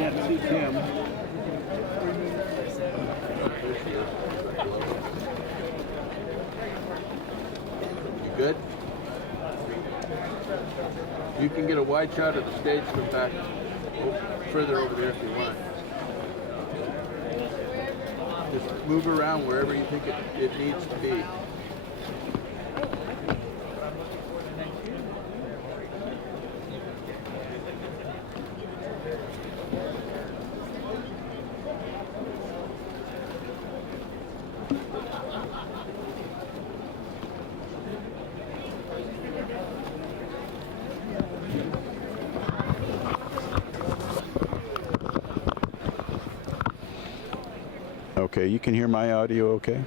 can't see Tim. You good? You can get a wide shot of the stage from back further over there if you want. Just move around wherever you think it needs to be. Okay, you can hear my audio okay?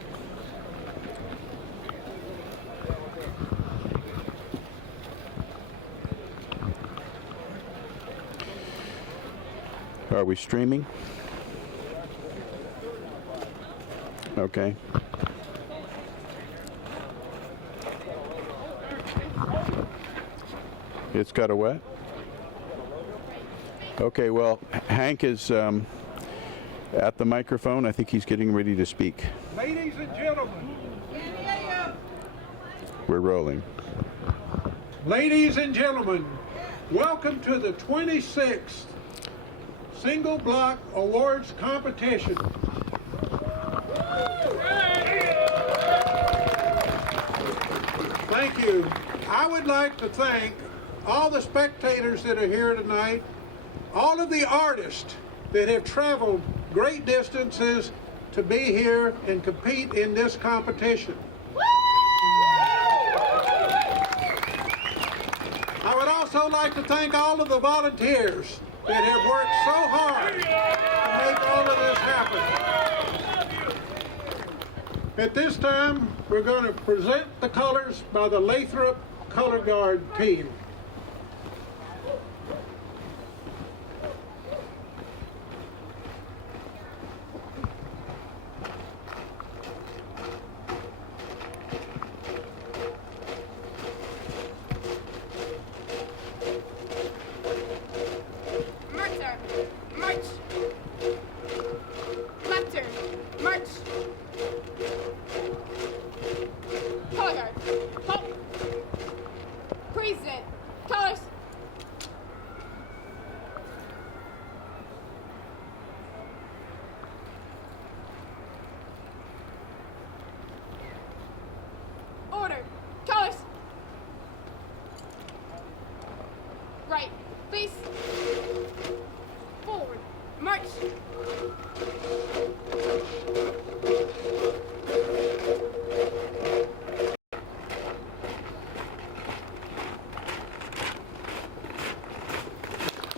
Are we streaming? Okay. It's got a what? Okay, well, Hank is at the microphone. I think he's getting ready to speak. Ladies and gentlemen. We're rolling. Ladies and gentlemen, welcome to the 26th Single Block Awards Competition. Thank you. I would like to thank all the spectators that are here tonight, all of the artists that have traveled great distances to be here and compete in this competition. I would also like to thank all of the volunteers that have worked so hard to make all of this happen. At this time, we're going to present the colors by the Lathrop Color Guard team.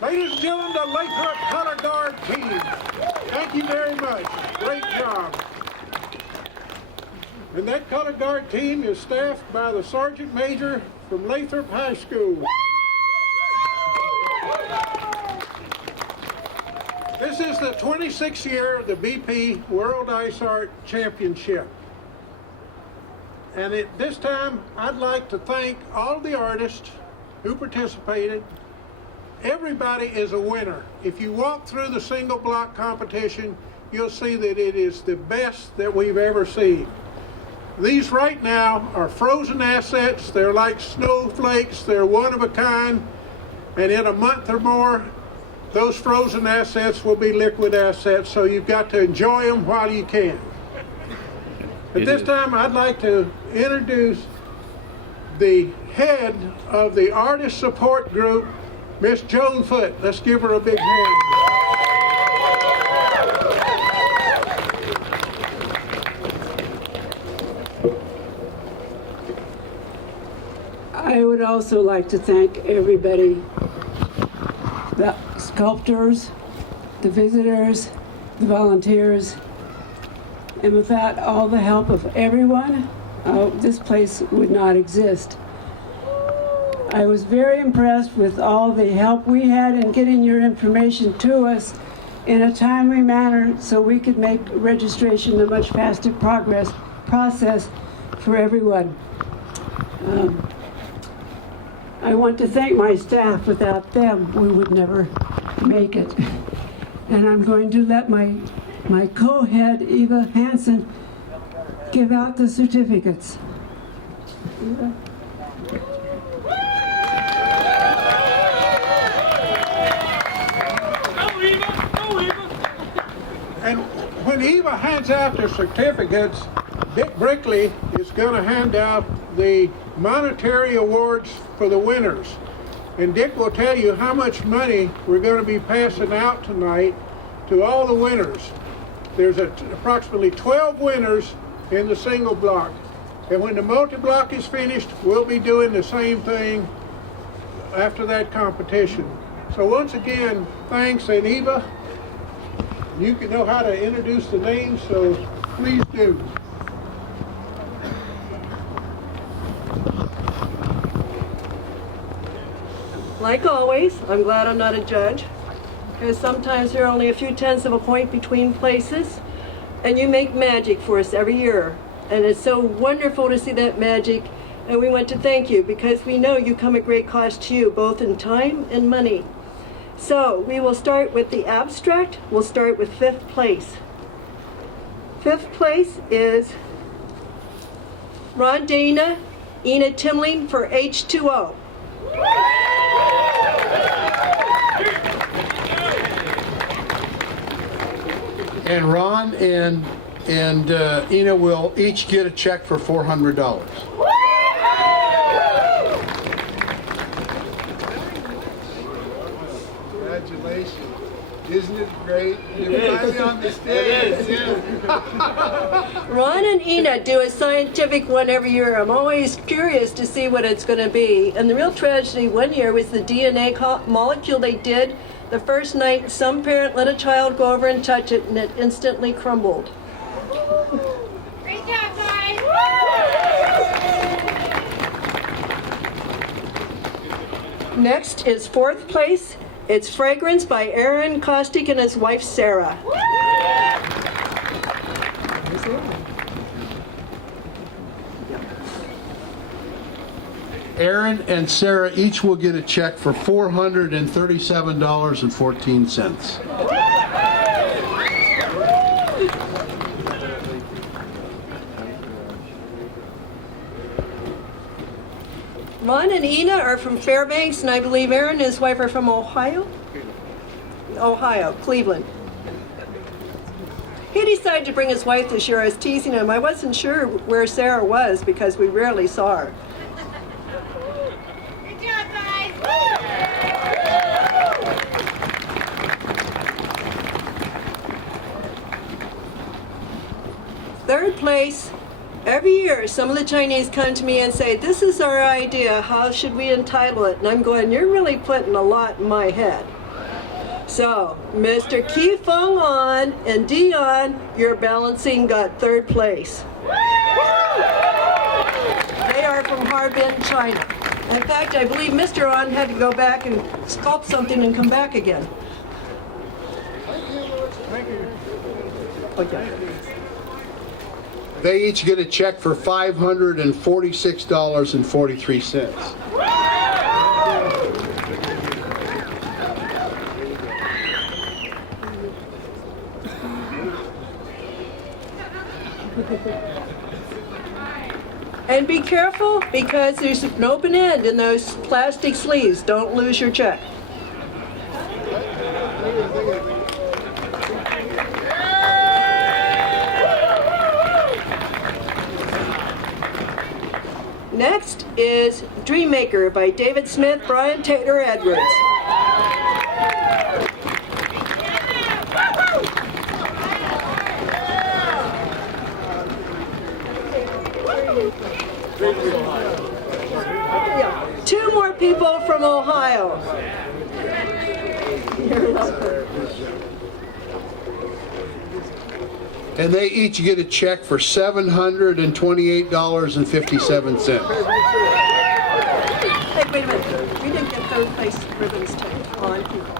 Ladies and gentlemen, the Lathrop Color Guard team, thank you very much. Great job. And that Color Guard team is staffed by the Sergeant Major from Lathrop High School. This is the 26th year of the BP World Ice Art Championship. And at this time, I'd like to thank all the artists who participated. Everybody is a winner. If you walk through the single block competition, you'll see that it is the best that we've ever seen. These right now are frozen assets. They're like snowflakes. They're one of a kind. And in a month or more, those frozen assets will be liquid assets, so you've got to enjoy them while you can. At this time, I'd like to introduce the head of the Artist Support Group, Miss Joan Foote. Let's give her a big hand. I would also like to thank everybody, the sculptors, the visitors, the volunteers, and without all the help of everyone, this place would not exist. I was very impressed with all the help we had in getting your information to us in a timely manner so we could make registration a much faster process for everyone. I want to thank my staff. Without them, we would never make it. And I'm going to let my co-head, Eva Hansen, give out the certificates. Eva? And when Eva hands out the certificates, Dick Brickley is going to hand out the monetary awards for the winners. And Dick will tell you how much money we're going to be passing out tonight to all the winners. There's approximately 12 winners in the single block. And when the multi-block is finished, we'll be doing the same thing after that competition. So once again, thanks. And Eva, you can know how to introduce the names, so please do. Like always, I'm glad I'm not a judge, because sometimes there are only a few tenths of a point between places, and you make magic for us every year. And it's so wonderful to see that magic, and we want to thank you, because we know you come at great cost to you, both in time and money. So we will start with the abstract. We'll start with 5th place. 5th place is Rondina Ina Timling for H2O. And Ron and Ina will each get a check for $400. Congratulations. Isn't it great? You're finally on the stage. Ron and Ina do a scientific one every year. I'm always curious to see what it's going to be. And the real tragedy one year was the DNA molecule they did. The first night, some parent let a child go over and touch it, and it instantly crumbled. Great job, guys! Next is 4th place. It's Fragrance by Aaron Kostick and his wife, Sarah. Aaron and Sarah each will get a check for $437.14. Ron and Ina are from Fairbanks, and I believe Aaron and his wife are from Ohio? Cleveland. He decided to bring his wife this year. I was teasing him. I wasn't sure where Sarah was because we rarely saw her. Good job, guys! 3rd place. Every year, some of the Chinese come to me and say, "This is our idea. How should we entitle it?" And I'm going, "You're really putting a lot in my head." So, Mr. Ki Feng An and Dion, your balancing got 3rd place. They are from Harbin, China. In fact, I believe Mr. An had to go back and sculpt something and come back again. Okay. They each get a check for $546.43. And be careful, because there's an open end in those plastic sleeves. Don't lose your check. Next is Dreammaker by David Smith, Brian Taylor Edwards. Yeah, 2 more people from Ohio. You're welcome. And they each get a check for $728.57. Hey, wait a minute. We didn't get 3rd place ribbons on people.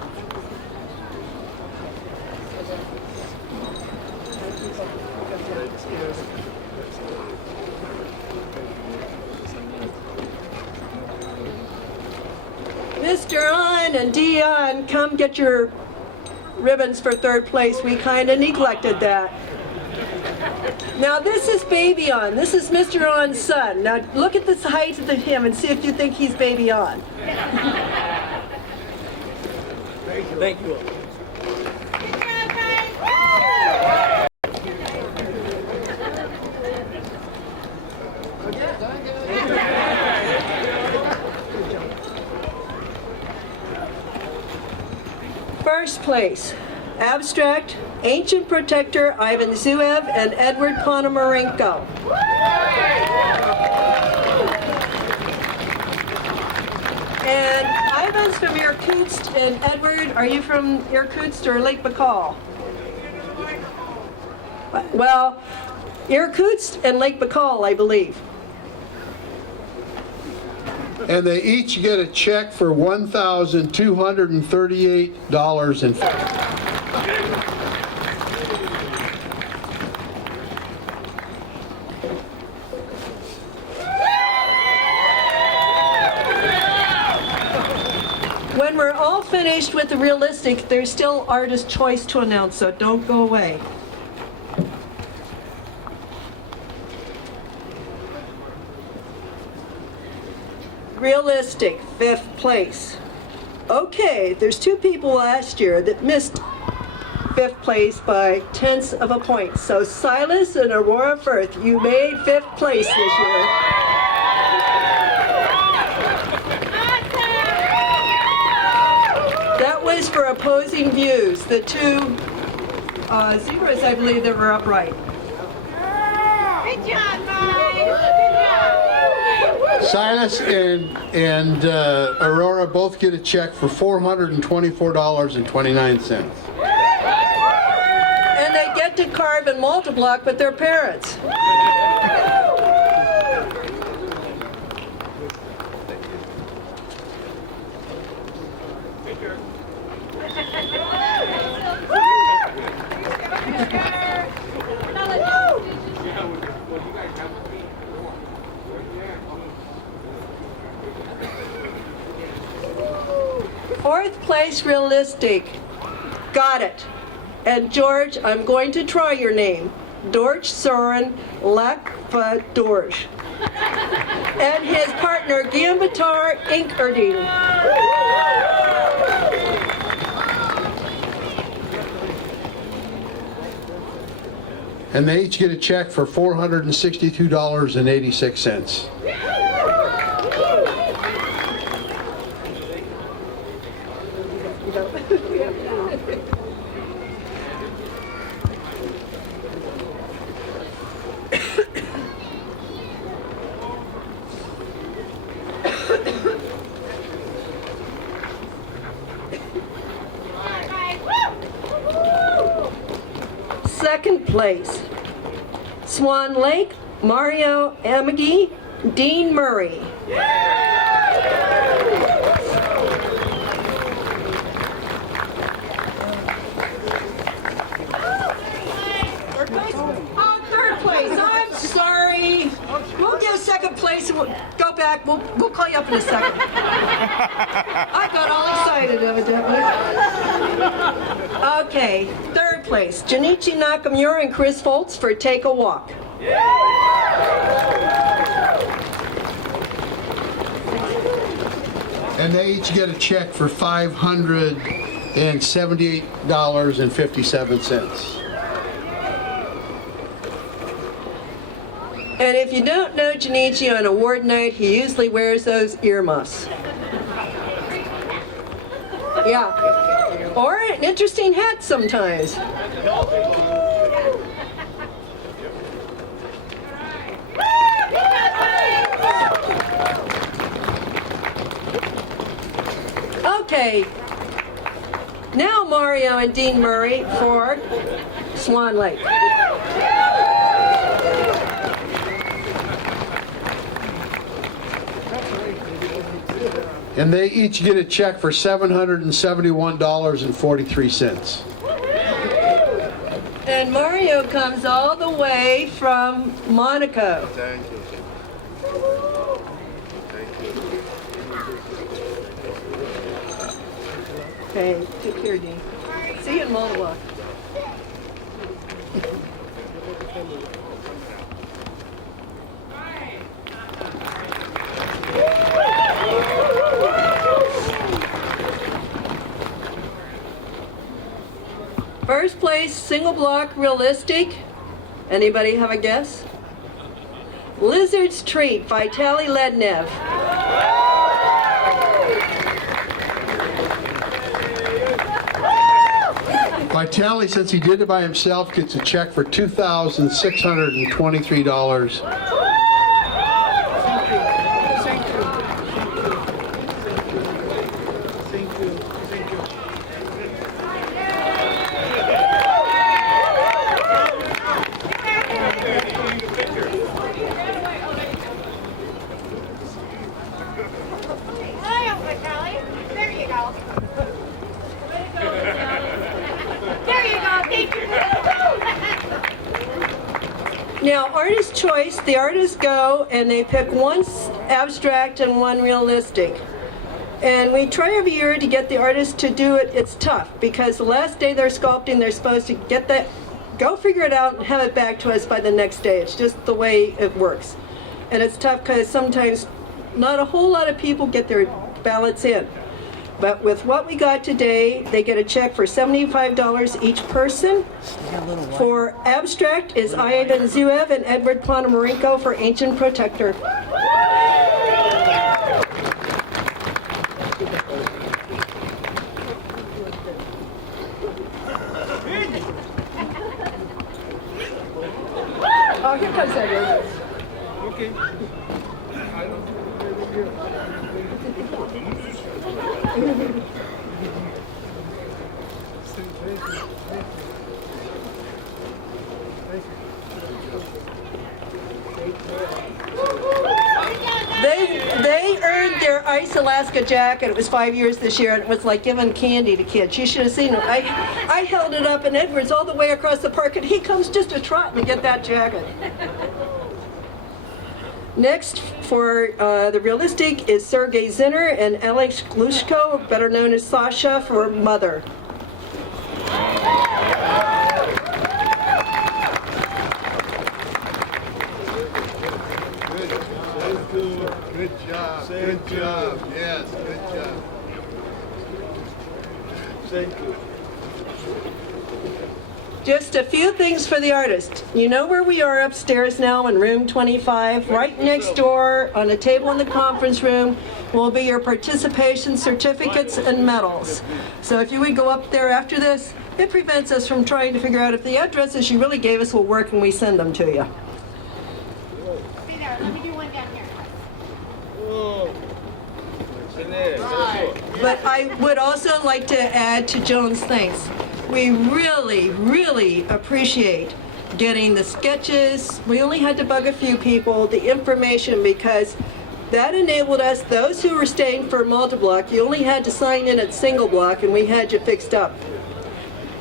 Mr. On and Dion, come get your ribbons for third place. We kind of neglected that. Now this is Baby On. This is Mr. On's son. Now look at the height of him and see if you think he's Baby On. Thank you. Good job, guys. First place, Abstract, Ancient Protector, Ivan Zuev, and Edward Ponomarenko. And Ivan's from Irkutsk, and Edward, are you from Irkutsk or Lake Baikal? Well, Irkutsk and Lake Baikal, I believe. And they each get a check for $1,238.50. When we're all finished with the realistic, there's still artist choice to announce, so don't go away. Realistic, 5th place. Okay, there's 2 people last year that missed 5th place by tenths of a point. So Silas and Aurora Firth, you made 5th place this year. That was for opposing views. The 2 zebras, I believe, that were upright. Good job, guys. Good job. Silas and Aurora both get a check for $424.29. And they get to carve and multi-block with their parents. Fourth place, realistic. Got it. And George, I'm going to try your name. Dorch Soren Lakva Dorch. And his partner, Giambatar Inkerding. And they each get a check for $462.86. Second place, Swan Lake, Mario Amagi, Dean Murray. Oh, third place. I'm sorry. We'll give second place and we'll go back. We'll call you up in a second. I got all excited, evidently. Okay, third place, Junichi Nakamura and Chris Foltz for Take a Walk. And they each get a check for $578.57. And if you don't know Junichi on award night, he usually wears those earmuffs. Yeah. Or an interesting hat sometimes. Okay. Now Mario and Dean Murray for Swan Lake. And they each get a check for $771.43. And Mario comes all the way from Monaco. Thank you. Okay, take care, Dean. See you in Multiblock. First place, single block realistic. Anybody have a guess? Lizard's Treat, Vitaly Lednev. Vitaly, since he did it by himself, gets a check for $2,623. Smile, Vitaly. There you go. There you go. Thank you. Now, artist choice, the artists go and they pick one abstract and one realistic. And we try every year to get the artists to do it. It's tough because the last day they're sculpting, they're supposed to get that, go figure it out and have it back to us by the next day. It's just the way it works. And it's tough because sometimes not a whole lot of people get their ballots in. But with what we got today, they get a check for $75 each person. For abstract is Ivan Zuev and Edward Ponomarenko for Ancient Protector. Oh, here comes Edward. Okay. They earned their Ice Alaska jacket. It was 5 years this year, and it was like giving candy to kids. You should have seen it. I held it up, and Edward's all the way across the park, and he comes just a trotting to get that jacket. Next, for the realistic, is Sergei Zener and Alex Glushko, better known as Sasha, for Mother. Good job. Good job. Yes, good job. Thank you. Just a few things for the artist. You know where we are upstairs now in room 25? Right next door on a table in the conference room will be your participation certificates and medals. So if you would go up there after this, it prevents us from trying to figure out if the addresses you really gave us will work and we send them to you. Stay there. Let me do one down here. Whoa. Zener. But I would also like to add to Joan's thanks. We really, really appreciate getting the sketches. We only had to bug a few people, the information, because that enabled us, those who were staying for multi-block, you only had to sign in at single block and we had you fixed up.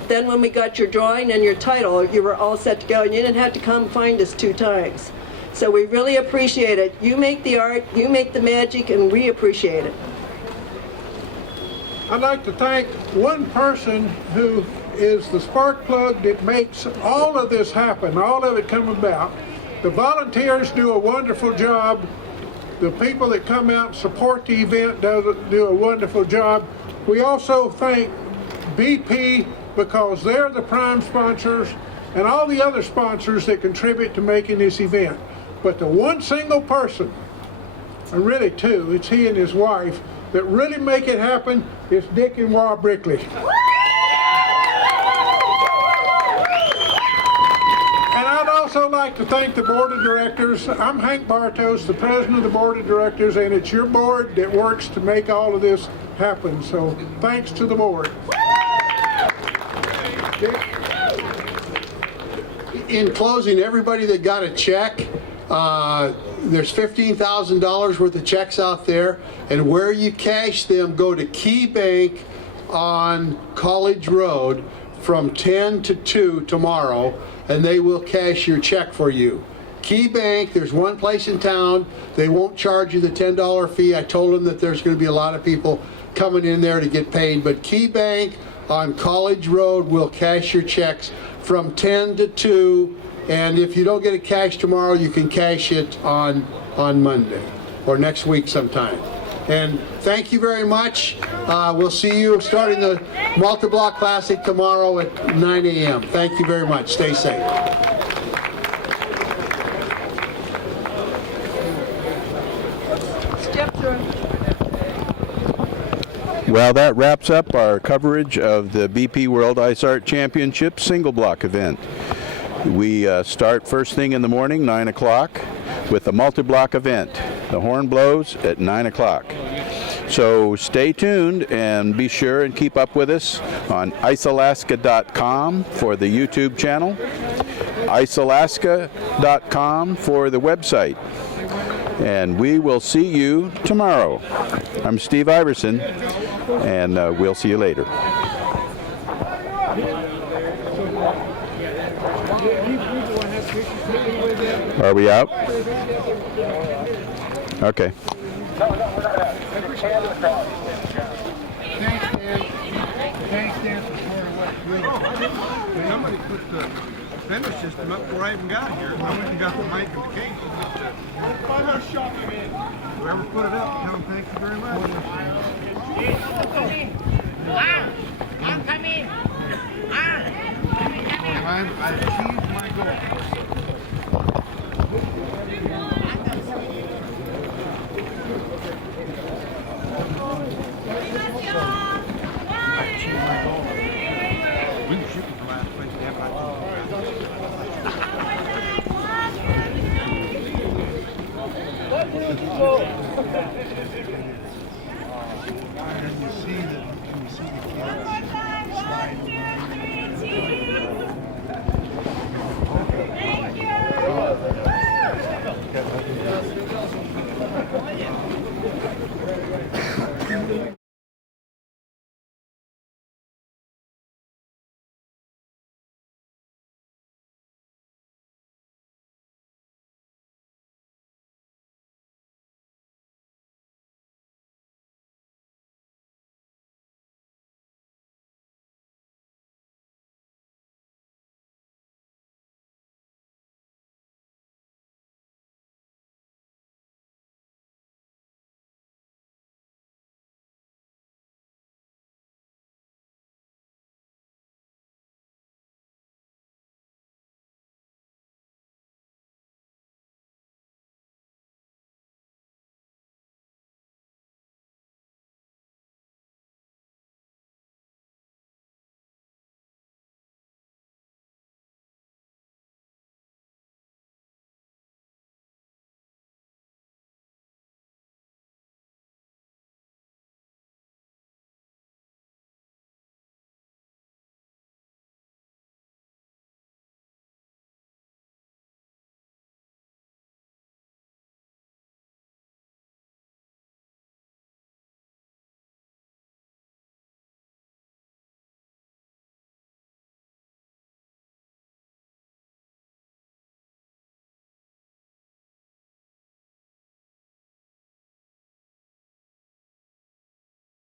Then when we got your drawing and your title, you were all set to go and you didn't have to come find us 2 times. So we really appreciate it. You make the art, you make the magic, and we appreciate it. I'd like to thank one person who is the spark plug that makes all of this happen, all of it come about. The volunteers do a wonderful job. The people that come out and support the event do a wonderful job. We also thank BP because they're the prime sponsors and all the other sponsors that contribute to making this event. But the one single person, and really 2, it's he and his wife, that really make it happen is Dick and Wah Brickley. And I'd also like to thank the board of directors. I'm Hank Bartos, the president of the board of directors, and it's your board that works to make all of this happen. So thanks to the board. Dick? In closing, everybody that got a check, there's $15,000 worth of checks out there, and where you cash them, go to Key Bank on College Road from 10 to 2 tomorrow, and they will cash your check for you. Key Bank, there's one place in town. They won't charge you the $10 fee. I told them that there's going to be a lot of people coming in there to get paid, but Key Bank on College Road. We'll cash your checks from 10 to 2. And if you don't get it cashed tomorrow, you can cash it on Monday or next week sometime. And thank you very much. We'll see you starting the Multi-Block Classic tomorrow at 9 a.m. Thank you very much. Stay safe. Well, that wraps up our coverage of the BP World Ice Art Championship single block event. We start first thing in the morning, 9 o'clock, with the multi-block event. The horn blows at 9 o'clock. So stay tuned and be sure and keep up with us on icealaska.com for the YouTube channel, icealaska.com for the website. And we will see you tomorrow. I'm Steve Iverson, and we'll see you later. Are we out? Okay. Thanks, Dan, for pouring away. Somebody put the fender system up before I even got here. I went and got the mic and the cable. Whoever put it up, tell them thank you very much. I'm coming. I've achieved my goal.